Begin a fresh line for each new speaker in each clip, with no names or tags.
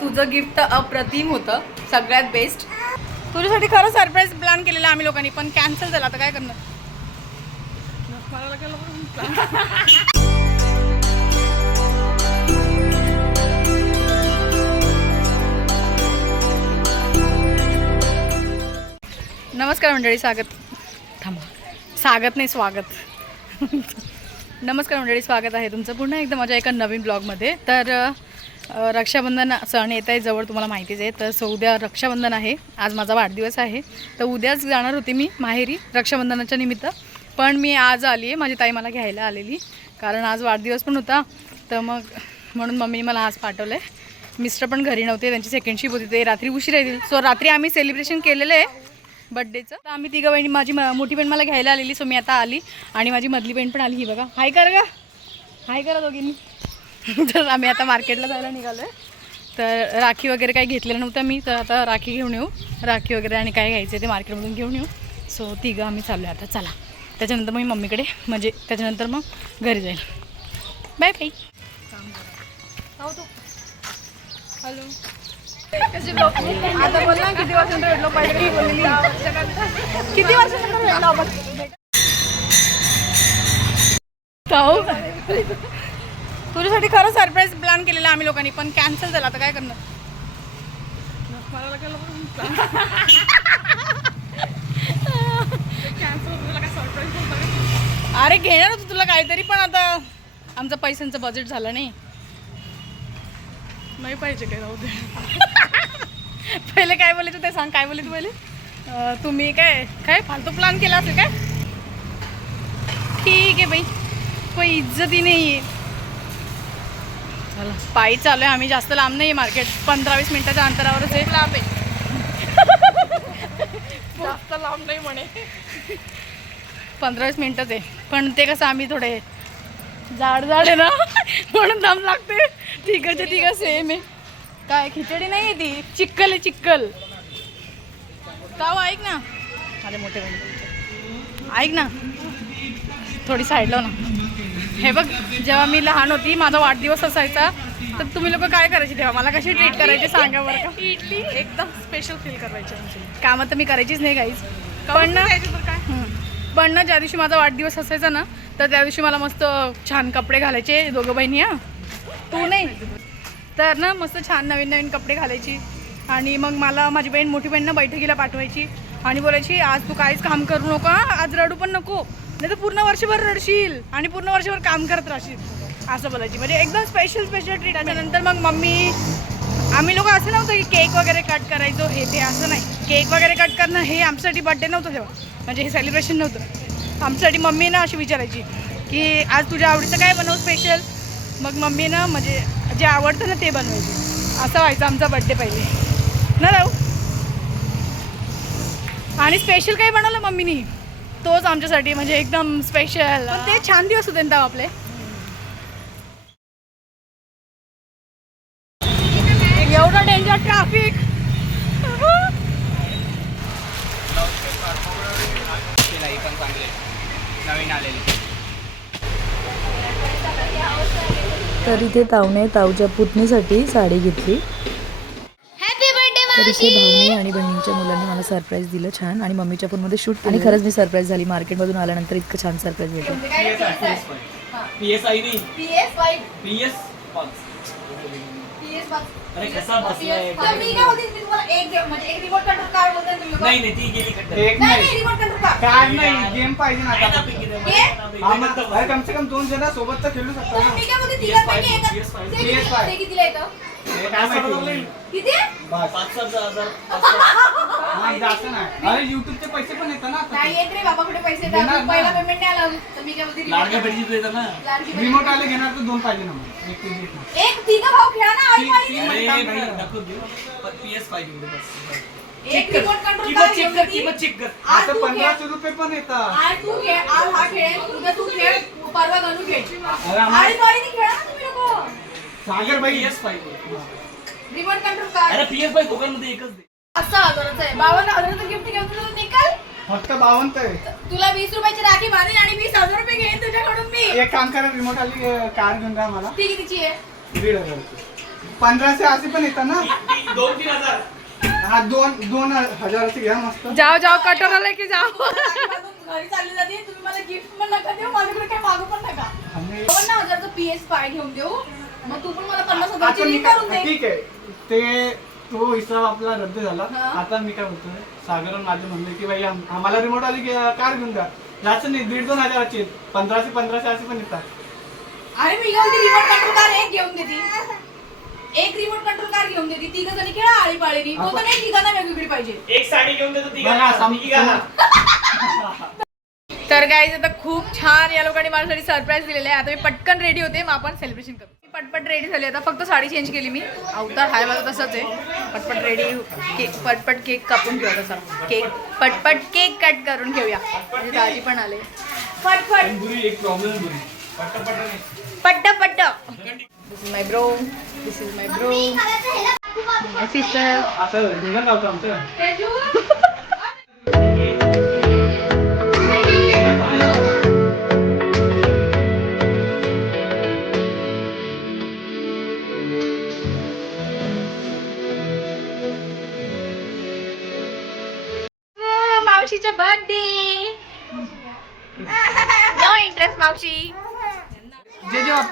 तुझं गिफ्ट अप्रतिम होतं. सगळ्यात बेस्ट तुझ्यासाठी खरं सरप्राईज प्लॅन केलेला आम्ही लोकांनी पण कॅन्सल झाला आता काय करणार? नमस्कार मंडळी स्वागत. थांबा. स्वागत नाही स्वागत. नमस्कार मंडळी स्वागत आहे तुमचं पुन्हा एकदा माझ्या एका नवीन ब्लॉगमध्ये. तर रक्षाबंधन सण येत आहे जवळ तुम्हाला माहितीच आहे. तर सो उद्या रक्षाबंधन आहे आज माझा वाढदिवस आहे. तर उद्याच जाणार होती मी माहेरी रक्षाबंधनाच्या निमित्त. पण मी आज आली आहे माझी ताई मला घ्यायला आलेली. कारण आज वाढदिवस पण होता. तर मग म्हणून मम्मीने मला आज पाठवलं आहे मिस्टर पण घरी नव्हते त्यांची सेकंड शिप होती. ते रात्री उशीर येतील. सो रात्री आम्ही सेलिब्रेशन केलेलं आहे. बड्डेचं तर आम्ही तिघं बहिणी माझी म- मोठी बहीण मला घ्यायला आलेली सो मी आता आली. आणि माझी मधली बहीण पण आली ही बघा. हाय कर का हाय करा दोघींनी. तर आम्ही आता मार्केटला जायला निघालो आहे तर राखी वगैरे काही घेतलेलं नव्हतं मी तर आता राखी घेऊन येऊ. राखी वगैरे आणि काय घ्यायचं ते मार्केटमधून घेऊन येऊ. सो तिघं आम्ही चाललो आहे आता. चला. त्याच्यानंतर मग मी मम्मीकडे म्हणजे त्याच्यानंतर मग घरी जाईल. बाय बाय हॅलो आता बोल ना किती वर्षांतर भेटलो पाहिजे किती वर्षांनंतर भेटलो आपण? तुझ्यासाठी खरं सरप्राईज प्लॅन केलेला आम्ही लोकांनी पण कॅन्सल झाला आता काय करणार? अरे घेणार होतो तुला काहीतरी पण आता आमचं पैशांचं बजेट झालं नाही. नाही पाहिजे काय राहू दे. पहिले काय बोलले तू? ते सांग काय बोलले तू पहिले? तुम्ही काय काय फालतू प्लॅन केला असेल काय? ठीक आहे बाई. कोई इज्जती नाही आहे चला पायी चालू आहे. आम्ही जास्त लांब नाही आहे मार्केट. पंधरा वीस मिनिटाच्या अंतरावरच आहे. लांब आहे. जास्त लांब नाही म्हणे. पंधरा वीस मिनिटच आहे. पण ते कसं आम्ही थोडे जाड जाड आहे ना? म्हणून दम लागते तिघच्या तिघं सेम आहे. काय खिचडी नाही ती? चिक्कल आहे चिक्कल. का हो, ऐक ना. अरे मोठे बहिणी ऐक ना. थोडी साईड लाव ना. हे बघ जेव्हा मी लहान होती माझा वाढदिवस असायचा तर तुम्ही लोक काय करायचे तेव्हा? मला कशी ट्रीट करायची सांगा बरं का? इडली. एकदम स्पेशल फील करायचे कामं तर मी करायचीच नाही काहीच पण ना हं. पण ना ज्या दिवशी माझा वाढदिवस असायचा ना तर त्या दिवशी मला मस्त छान कपडे घालायचे दोघं बहिणी हा. तू नाही? तर ना मस्त छान नवीन नवीन कपडे घालायची. आणि मग मला माझी बहीण मोठी बहीण ना बैठकीला पाठवायची. आणि बोलायची आज तू काहीच काम करू नको हा, आज रडू पण नको. नाही तर पूर्ण वर्षभर रडशील आणि पूर्ण वर्षभर काम करत राहशील. असं बोलायची. म्हणजे एकदम स्पेशल स्पेशल ट्रीट त्याच्यानंतर मग मम्मी आम्ही लोक असं नव्हतं की केक वगैरे कट करायचो हे ते असं नाही. केक वगैरे कट करणं हे आमच्यासाठी बड्डे नव्हतं तेव्हा. म्हणजे हे सेलिब्रेशन नव्हतं. आमच्यासाठी मम्मी ना अशी विचारायची की आज तुझ्या आवडीचं काय बनवू स्पेशल मग मम्मी ना म्हणजे जे आवडतं ना ते बनवायचे. असं व्हायचं आमचा बड्डे पहिले. ना राहू? आणि स्पेशल काय बनवलं मम्मीनी? तोच आमच्यासाठी म्हणजे एकदम स्पेशल ते छान दिवस होते ना आपले एवढं डेंजर ट्रॅफिक
ही पण चांगली आहे. नवीन आलेली
तर इथे तावने तावच्या पुतणीसाठी साडी घेतली. तर इथे भाऊने आणि बहिणींच्या मुलांनी मला सरप्राईज दिलं छान आणि मम्मीच्या फोनमध्ये शूट आणि खरंच मी सरप्राईज झाली. मार्केटमधून आल्यानंतर इतकं छान सरप्राईज
एस आय नाही नाही नाही ती गेली कट्टर
एक नाही काय नाही गेम पाहिजे ना आता.
पिंकी ते?
ये?
हा, मग अरे कम से कम दोन जण सोबत तर खेळू शकतो ना. हे काय माहिती? बस.
पाच सात हजार.
हा, अरे युट्यूबचे पैसे पण येतात ना आता. देणार ना.
लाडक्या बहिणी देतात ना.
रिमोट आले घेणार तर दोन पाहिजे ना मग. एक ते देत नाही.
एक तिघं भाऊ खेळा ना आई वाली.
अरे भाई नको देऊ. पी एस पाहिजे होते बस.
एक रिमोट कंट्रोल
किंमत
कार
चेक
घेऊन
कर
येते.
किंमत चेक कर.
आज
आता
तू खेळ.
पंधराशे रुपये पण येतात.
आज तू खेळ. आज हा खेळ. उद्या तू खेळ. परवा गणू खेळ.
अरे आम्हाला-
आणि बाईने खेळा ना तुम्ही लोक.
सागर भाई
पी एस पाहिजे
रिमोट कंट्रोल
अरे पी एस पाहिजे दोघांमध्ये एकच दे.
हजाराचं आहे. बावन्न हजाराचं गिफ्ट घेऊन तुला निकाल.
फक्त बावन्न आहे.
तुला वीस रुपयाची राखी बांधील आणि वीस हजार रुपये घेईन तुझ्याकडून मी.
एक काम करा रिमोट आली कार घेऊन द्या मला.
ती कितीची आहे?
दीड हजारची. पंधराशे असे पण येतात ना?
दोन तीन हजार
हा दोन दोन हजाराची घ्या मस्त.
जाओ जाओ कटोरा की जाओ. घरी चालली जाते तुम्ही मला गिफ्ट पण नका देऊ माझ्याकडे काय मागू पण नका.
आणि
पण ना हजारचं पी एस फाय घेऊन देऊ. मग तू पण मला पन्नास हजारची link करून दे.
ठीक आहे. ते तो हिसाब आपला रद्द झाला.
हा.
आता मी काय बोलतोय? सागरन माझे म्हणले की भाई आम- आम्हाला रिमोट आली की अं, कार घेऊन द्या जास्त नाही दीड दोन हजाराची आहेत. पंधराशे पंधराशे असे पण येतात.
अरे मी घेऊन रिमोट कंट्रोल कार एक घेऊन देती. एक रिमोट कंट्रोल कार घेऊन देती. तिघ जणी खेळा आळी पाळीनी कोणतं नाही तिघांना वेगवेगळी पाहिजे.
एक साडी घेऊन देतो
बघा,
तिघांना.
सम-
तिघांना
तर गाईज आता खूप छान या लोकांनी माझ्यासाठी सरप्राईज दिलेलं आहे. आता मी पटकन रेडी होते मग आपण सेलिब्रेशन करू. पटपट रेडी झाली. आता फक्त साडी चेंज केली मी. अवतार हाय माझा तसंच आहे. पटपट रेडी केक पटपट केक कापून घेऊया तसा. केक पटपट केक कट करून घेऊया. म्हणजे दाजी पण आले.
बुरी पट्ट पट्ट.
This is my bro this is my bro sister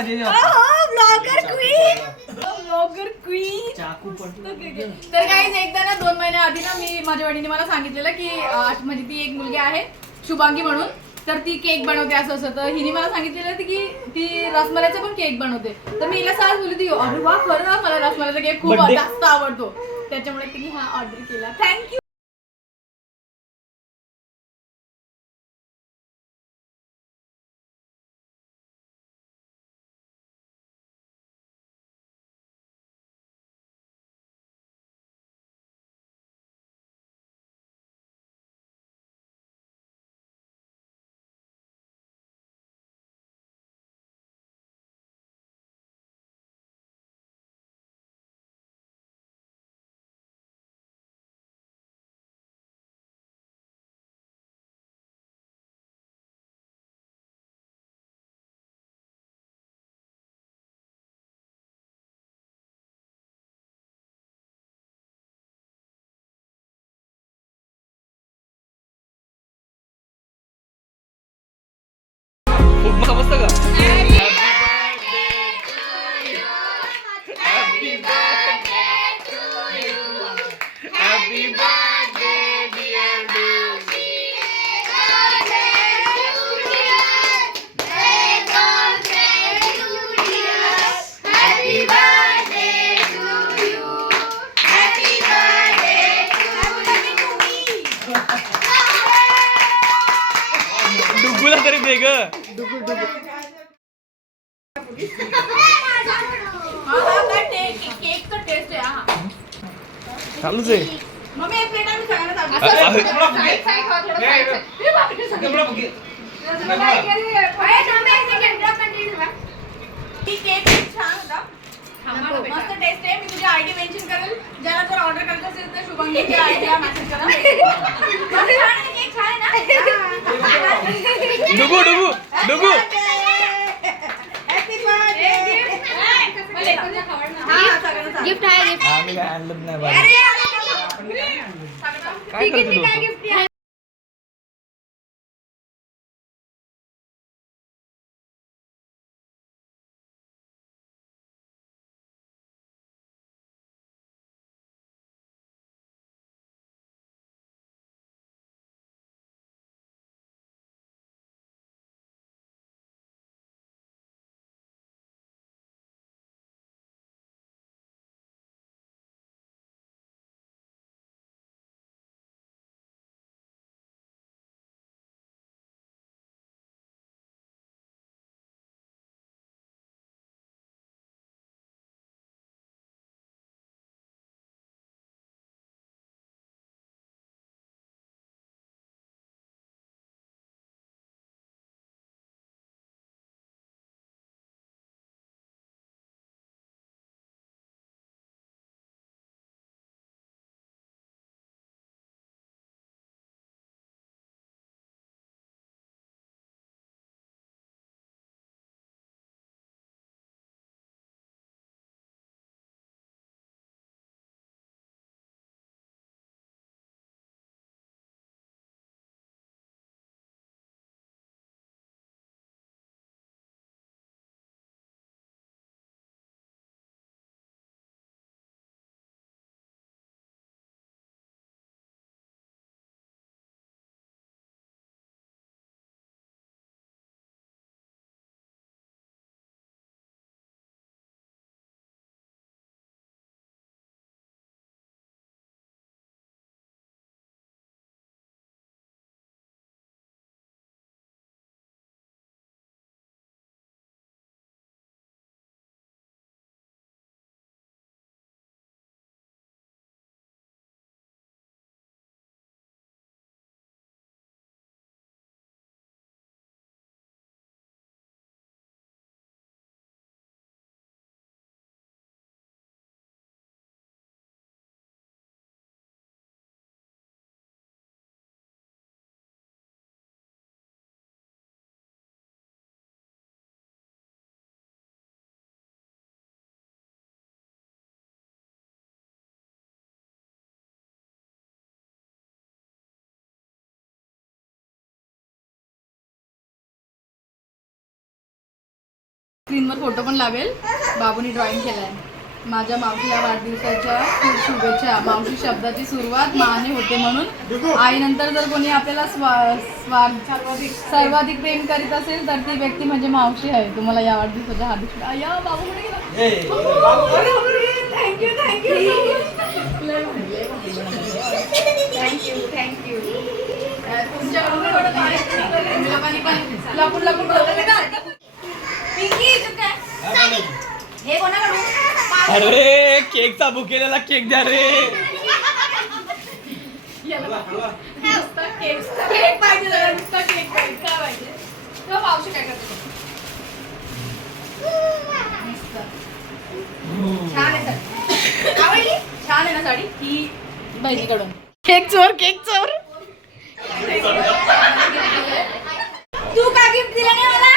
blogger queen blogger queen
चाकू
तर काही एकदा ना दोन महिन्या आधी ना मी माझ्या वडिने मला सांगितलेलं की अं, म्हणजे ती एक मुलगी आहे शुभांगी म्हणून. तर ती केक बनवते असं असं. तर हिने मला सांगितलेलं होतं की ती रसमलाईचा पण केक बनवते. तर मी हिला सहज बोलली होती अरे वा खरं ना मला रसमलाईचा केक खूप
Birthday.
जास्त आवडतो. त्याच्यामुळे तिने हा ऑर्डर केला. थँक्यू
डुगूला तरी दे ग
आहे हा
चालूच आहे
मग मी एक प्लेट आम्ही सगळ्यांना
अ-
सांगतो.
अ-
साईड- साईड खावा, थोडं साईड- साईड. ए, बापरे, सगळं. ती केक खूप छान होता. मस्त टेस्ट आहे. मी तुझी आयडी मेन्शन करेल. ज्याला जर ऑर्डर करायचं असेल तर शुभंगीची आयडीला मेसेज करा. छान आहे केक छान आहे ना?
डुगू डुगू डुगू
गिफ्ट आहे गिफ्ट
आम्ही काय आणलं नाही बाहेर. काय करतो तू?
स्क्रीनवर फोटो पण लावेल. बाबूनी ड्रॉइंग केलाय. माझ्या मावशीला वाढदिवसाच्या खूप शुभेच्छा मावशी शब्दाची सुरुवात माने होते म्हणून. आईनंतर जर कोणी आपल्याला स्वा स्वा- सर्वाधिक प्रेम करीत असेल तर ती व्यक्ती म्हणजे मावशी आहे. तुम्हाला या वाढदिवसाच्या हार्दिक. अय्या, बाबू? थँक्यू थँक्यू लोकांनी पण लपून लपून बोलत का पिंकी तू काय हे कोणाकडून
अरे केकचा बुकेलेला केक द्या रे.
केक. केक पाहिजे जरा नुसता केक पाहिजे. काय पाहिजे? तेव्हा मावशी काय करते मस्त. छान आहे साडी. आवडली छान आहे ना साडी? ही बहिणीकडून. केक चोर केक चोर. तू का गिफ्ट दिला नाही मला?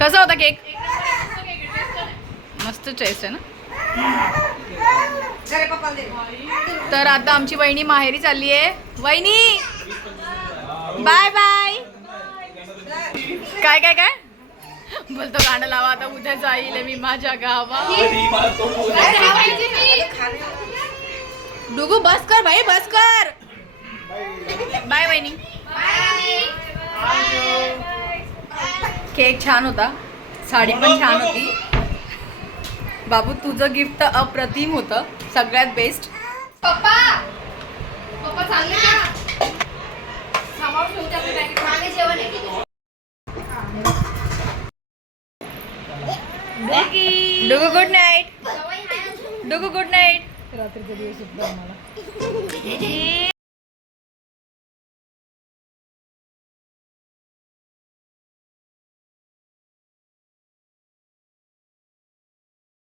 कसा होता केक? मस्त चॉईस आहे ना? तर आता आमची वहिनी माहेरी चालली आहे. वहिनी! Bye bye! काय काय काय? बोलतो गाणं लावा आता उद्या जाईल मी माझ्या गावा डुगू बस कर भाई बस कर. बाय वहिनी. केक छान होता. साडी पण छान होती. बाबू तुझं गिफ्ट तर अप्रतिम होतं. सगळ्यात बेस्ट पप्पा! पप्पा चांगले Dugu good night Dugu good night रात्रीचा दिवस आम्हाला.